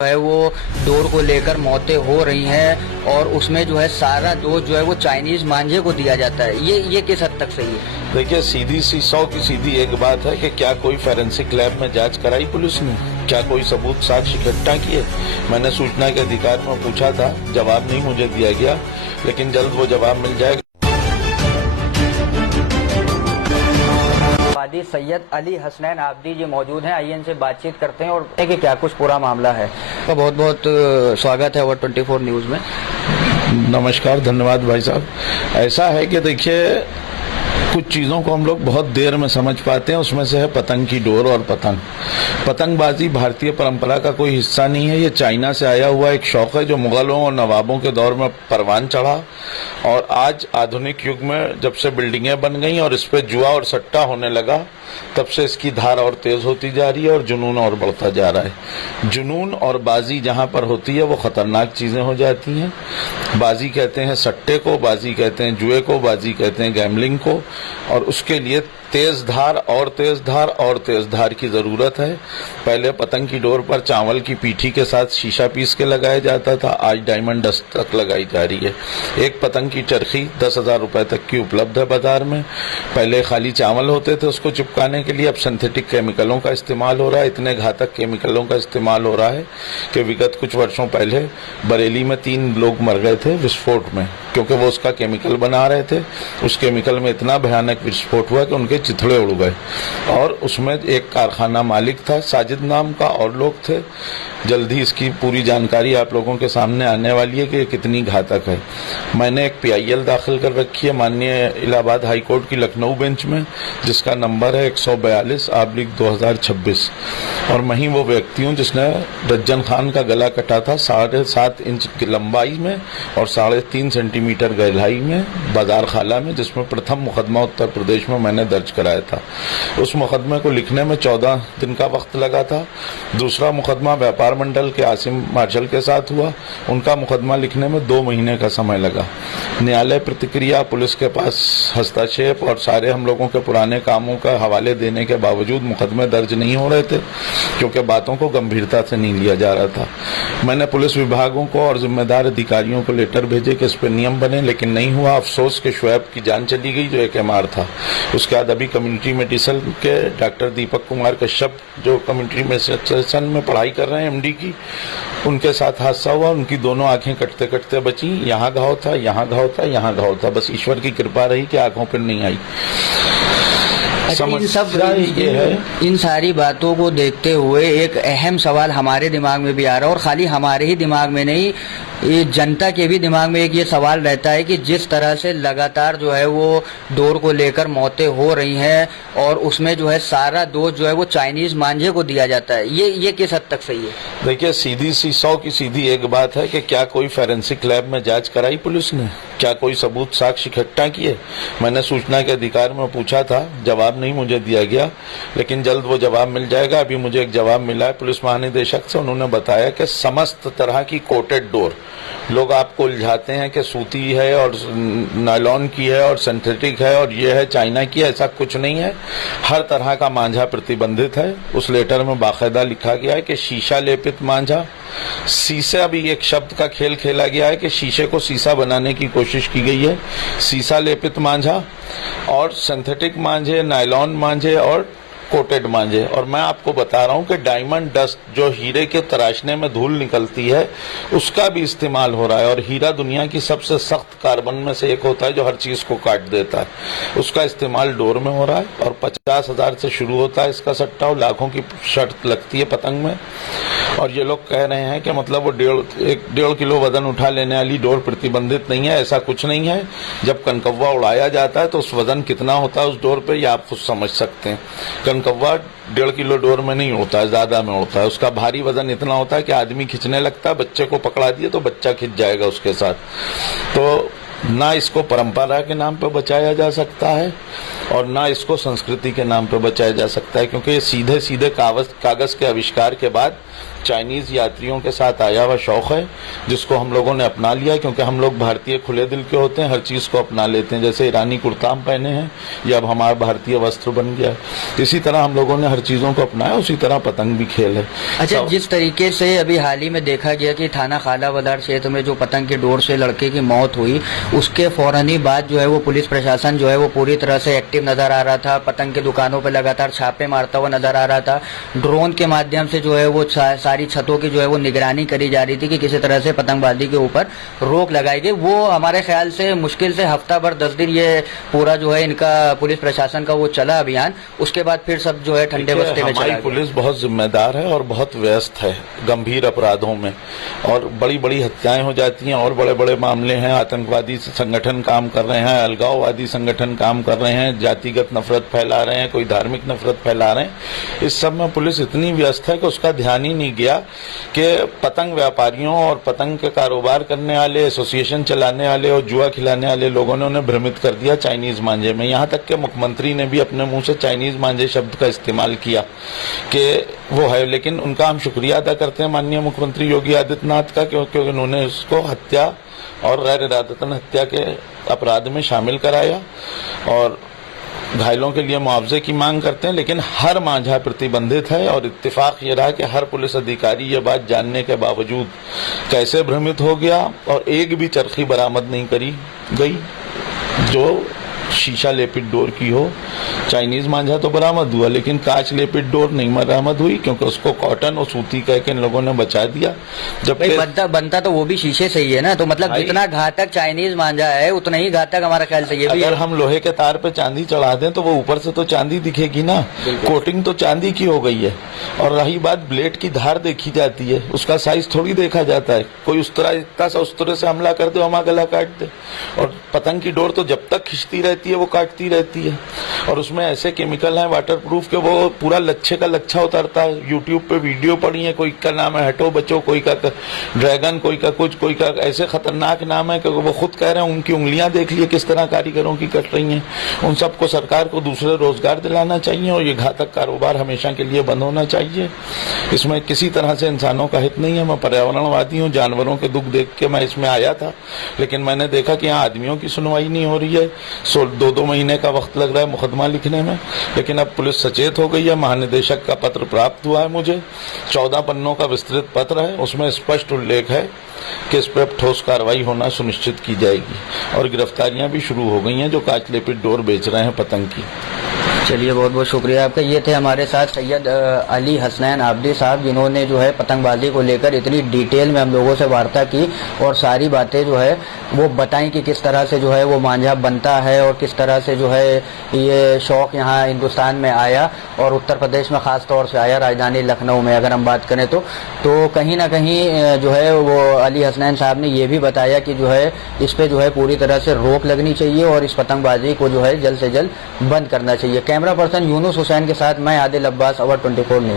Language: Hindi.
है वो डोर को लेकर मौतें हो रही हैं और उसमें जो है सारा दोष जो है वो चाइनीज मांझे को दिया जाता है। ये किस हद तक सही है? देखिए, सीधी सी 100 की सीधी एक बात है कि क्या कोई फोरेंसिक लैब में जांच कराई पुलिस ने? क्या कोई सबूत साक्ष्य इकट्ठा किए? मैंने सूचना के अधिकार में पूछा था, जवाब नहीं मुझे दिया गया, लेकिन जल्द वो जवाब मिल जाएगा। वादी सैयद अली हसनैन आबदी जी मौजूद हैं, आइए इनसे बातचीत करते हैं और कि क्या कुछ पूरा मामला है। तो बहुत बहुत स्वागत है अवर 24 न्यूज में। नमस्कार, धन्यवाद भाई साहब। ऐसा है कि देखिए, कुछ चीज़ों को हम लोग बहुत देर में समझ पाते हैं, उसमें से है पतंग की डोर और पतंगबाजी भारतीय परंपरा का कोई हिस्सा नहीं है। ये चाइना से आया हुआ एक शौक है जो मुगलों और नवाबों के दौर में परवान चढ़ा और आज आधुनिक युग में जब से बिल्डिंगें बन गई और इस पे जुआ और सट्टा होने लगा, तब से इसकी धार और तेज होती जा रही है और जुनून और बढ़ता जा रहा है। जुनून और बाजी जहां पर होती है वो खतरनाक चीजें हो जाती हैं। बाजी कहते हैं सट्टे को, बाजी कहते हैं जुए को, बाजी कहते हैं गैम्बलिंग को, और उसके लिए तेज धार और तेज धार और तेज धार की जरूरत है। पहले पतंग की डोर पर चावल की पीठी के साथ शीशा पीस के लगाया जाता था, आज डायमंड डस्ट तक लगाई जा रही है। एक पतंग की चरखी 10,000 रुपए तक की उपलब्ध है बाजार में। पहले खाली चावल होते थे उसको चिपकाने के लिए, अब सिंथेटिक केमिकलों का इस्तेमाल हो रहा है। इतने घातक केमिकलों का इस्तेमाल हो रहा है कि विगत कुछ वर्षों पहले बरेली में 3 लोग मर गए थे विस्फोट में, क्योंकि वो उसका केमिकल बना रहे थे। उस केमिकल में इतना भयानक विस्फोट हुआ कि उनके चिथड़े उड़ गए और उसमें एक कारखाना मालिक था साजिद नाम का और लोग थे। जल्द ही इसकी पूरी जानकारी आप लोगों के सामने आने वाली है कि ये कितनी घातक है। मैंने एक PIL दाखिल कर रखी है माननीय इलाहाबाद हाई कोर्ट की लखनऊ बेंच में, जिसका नंबर है 142/2026, और मैं ही वो व्यक्ति हूँ जिसने रज्जन खान का गला कटा था 7.5 इंच की लंबाई में और 3.5 सेंटीमीटर गहराई में बाजार खाला में, जिसमें प्रथम मुकदमा उत्तर प्रदेश में मैंने दर्ज कराया था। उस मुकदमे को लिखने में 14 दिन का वक्त लगा था। दूसरा मुकदमा व्यापार मंडल के आसिम मार्शल के साथ हुआ, उनका मुकदमा लिखने में 2 महीने का समय लगा। न्यायालय प्रतिक्रिया, पुलिस के पास हस्तक्षेप और सारे हम लोगों के पुराने कामों का हवाले देने के बावजूद मुकदमे दर्ज नहीं हो रहे थे, क्योंकि बातों को गंभीरता से नहीं लिया जा रहा था। मैंने पुलिस विभागों को और जिम्मेदार अधिकारियों को लेटर भेजे कि इस पर नियम बने, लेकिन नहीं हुआ। अफसोस के शुएब की जान चली गई जो एक MR था। उसके बाद अभी कम्युनिटी मेडिसिन के डॉक्टर दीपक कुमार कश्यप जो कम्युनिटी मेडिसिन में पढ़ाई कर रहे हैं MD की, उनके साथ हादसा हुआ। उनकी दोनों आंखें कटते कटते बची। यहाँ घाव था, यहाँ घाव था, यहाँ घाव था। बस ईश्वर की कृपा रही कि आंखों पर नहीं आई। इन सारी बातों को देखते हुए एक अहम सवाल हमारे दिमाग में भी आ रहा है, और खाली हमारे ही दिमाग में नहीं, ये जनता के भी दिमाग में एक ये सवाल रहता है कि जिस तरह से लगातार जो है वो डोर को लेकर मौतें हो रही हैं और उसमें जो है सारा दोष जो है वो चाइनीज मांझे को दिया जाता है। ये किस हद तक सही है? देखिए, सीधी सी 100 की सीधी एक बात है कि क्या कोई फोरेंसिक लैब में जांच कराई पुलिस ने? क्या कोई सबूत साक्ष्य इकट्ठा किए? मैंने सूचना के अधिकार में पूछा था, जवाब नहीं मुझे दिया गया, लेकिन जल्द वो जवाब मिल जाएगा। अभी मुझे एक जवाब मिला है पुलिस महानिदेशक से। उन्होंने बताया कि समस्त तरह की कोटेड डोर, लोग आपको उलझाते हैं कि सूती है और नायलॉन की है और सिंथेटिक है और ये है चाइना की, ऐसा कुछ नहीं है। हर तरह का मांझा प्रतिबंधित है। उस लेटर में बाकायदा लिखा गया है कि शीशा लेपित मांझा, शीशा भी एक शब्द का खेल खेला गया है कि शीशे को शीशा बनाने की कोशिश की गई है। शीशा लेपित मांझा और सिंथेटिक मांझे, नायलॉन मांझे और कोटेड मांझे। और मैं आपको बता रहा हूं कि डायमंड डस्ट जो हीरे के तराशने में धूल निकलती है, उसका भी इस्तेमाल हो रहा है। और हीरा दुनिया की सबसे सख्त कार्बन में से एक होता है जो हर चीज को काट देता है। उसका इस्तेमाल डोर में हो रहा है और 50,000 से शुरू होता है इसका सट्टा और लाखों की शर्त लगती है पतंग में। और ये लोग कह रहे हैं कि मतलब वो 1.5 किलो वजन उठा लेने वाली डोर प्रतिबंधित नहीं है। ऐसा कुछ नहीं है। जब कनकव्वा उड़ाया जाता है तो उस वजन कितना होता है उस डोर पे, ये आप खुद समझ सकते हैं। कनकव्वा 1.5 किलो डोर में नहीं उड़ता है, ज्यादा में उड़ता है। उसका भारी वजन इतना होता है कि आदमी खींचने लगता है, बच्चे को पकड़ा दिए तो बच्चा खिंच जाएगा उसके साथ। तो ना इसको परंपरा के नाम पर बचाया जा सकता है और ना इसको संस्कृति के नाम पर बचाया जा सकता है, क्योंकि ये सीधे सीधे कागज के आविष्कार के बाद चाइनीज यात्रियों के साथ आया हुआ शौक है, जिसको हम लोगों ने अपना लिया, क्योंकि हम लोग भारतीय खुले दिल के होते हैं, हर चीज को अपना लेते हैं। जैसे ईरानी कुर्ता हम पहने हैं, ये अब हमारा भारतीय वस्त्र बन गया है, इसी तरह हम लोगों ने हर चीजों को अपनाया, उसी तरह पतंग भी खेल है। अच्छा, जिस तरीके से अभी हाल ही में देखा गया कि थाना खाला बदार क्षेत्र में जो पतंग की डोर से लड़के की मौत हुई, उसके फौरन ही बाद जो है वो पुलिस प्रशासन जो है वो पूरी तरह से एक्टिव नजर आ रहा था, पतंग की दुकानों पर लगातार छापे मारता हुआ नजर आ रहा था। ड्रोन के माध्यम से जो है वो सारी छतों की जो है वो निगरानी करी जा रही थी कि किसी तरह से पतंगबाजी के ऊपर रोक लगाई गई। वो हमारे ख्याल से मुश्किल से हफ्ता भर 10 दिन ये पूरा जो है इनका पुलिस प्रशासन का वो चला अभियान, उसके बाद फिर सब जो है ठंडे बस्ते में चला गया। पुलिस बहुत जिम्मेदार है और बहुत व्यस्त है गंभीर अपराधों में, और बड़ी बड़ी हत्याएं हो जाती हैं, और बड़े बड़े मामले हैं, आतंकवादी संगठन काम कर रहे हैं, अलगाववादी संगठन काम कर रहे हैं, जातिगत नफरत फैला रहे हैं, कोई धार्मिक नफरत फैला रहे हैं। इस सब में पुलिस इतनी व्यस्त है कि उसका ध्यान ही नहीं गया कि पतंग व्यापारियों और पतंग के कारोबार करने वाले, एसोसिएशन चलाने वाले और जुआ खिलाने वाले लोगों ने उन्हें भ्रमित कर दिया चाइनीज मांझे में। यहाँ तक कि मुख्यमंत्री ने भी अपने मुंह से चाइनीज मांझे शब्द का इस्तेमाल किया कि वो है, लेकिन उनका हम शुक्रिया अदा करते हैं माननीय मुख्यमंत्री योगी आदित्यनाथ का, क्योंकि उन्होंने उसको हत्या और गैर इरादतन हत्या के अपराध में शामिल कराया, और घायलों के लिए मुआवजे की मांग करते हैं। लेकिन हर मांझा प्रतिबंधित है, और इत्तेफाक ये रहा कि हर पुलिस अधिकारी ये बात जानने के बावजूद कैसे भ्रमित हो गया, और एक भी चरखी बरामद नहीं करी गई जो शीशा लेपित डोर की हो। चाइनीज मांझा तो बरामद हुआ, लेकिन कांच लेपित डोर नहीं बरामद हुई, क्योंकि उसको कॉटन और सूती कह के इन लोगों ने बचा दिया। जब बनता तो वो भी शीशे से ही है ना, तो मतलब जितना घातक चाइनीज मांझा है उतना ही घातक हमारा ख्याल से ये भी। अगर हम लोहे के तार पे चांदी चढ़ा दें तो वो ऊपर से तो चांदी दिखेगी ना, कोटिंग तो चांदी की हो गई है। और रही बात ब्लेड की धार देखी जाती है, उसका साइज थोड़ी देखा जाता है। कोई उस तरह इतना सा उस तरह से हमला कर दे, हमारा गला काट दे। और पतंग की डोर तो जब तक खिंचती रहती है वो काटती रहती है, और उसमें ऐसे केमिकल हैं वाटर प्रूफ के वो पूरा लच्छे का लच्छा उतरता है। यूट्यूब पे वीडियो पड़ी है, कोई का नाम है हटो बचो, कोई का ड्रैगन, कोई का कुछ, कोई का ऐसे खतरनाक नाम है कि वो खुद कह रहे हैं उनकी उंगलियां देख लिए किस तरह कारीगरों की कट रही हैं। उन सबको सरकार को दूसरे रोजगार दिलाना चाहिए, और ये घातक कारोबार हमेशा के लिए बंद होना चाहिए। इसमें किसी तरह से इंसानों का हित नहीं है। मैं पर्यावरणवादी हूँ, जानवरों के दुख देख के मैं इसमें आया था, लेकिन मैंने देखा कि यहाँ आदमियों की सुनवाई नहीं हो रही है। 2 महीने का वक्त लग रहा है मुकदमा लिखने में, लेकिन अब पुलिस सचेत हो गई है। महानिदेशक का पत्र प्राप्त हुआ है मुझे, 14 पन्नों का विस्तृत पत्र है, उसमें स्पष्ट उल्लेख है कि इस पर ठोस कार्रवाई होना सुनिश्चित की जाएगी, और गिरफ्तारियां भी शुरू हो गई हैं जो कांच लेपित डोर बेच रहे हैं पतंग की। चलिए, बहुत बहुत शुक्रिया आपका। ये थे हमारे साथ सैयद अली हसनैन आबदी साहब, जिन्होंने जो है पतंगबाजी को लेकर इतनी डिटेल में हम लोगों से वार्ता की और सारी बातें जो है वो बताई कि किस तरह से जो है वो मांझा बनता है और किस तरह से जो है ये शौक यहाँ हिंदुस्तान में आया, और उत्तर प्रदेश में ख़ास तौर से आया, राजधानी लखनऊ में अगर हम बात करें तो कहीं ना कहीं जो है वो अली हसनैन साहब ने ये भी बताया कि जो है इस पर जो है पूरी तरह से रोक लगनी चाहिए और इस पतंगबाजी को जो है जल्द से जल्द बंद करना चाहिए। कैमरा पर्सन यूनुस हुसैन के साथ मैं आदिल अब्बास, अवर 24 न्यूज़।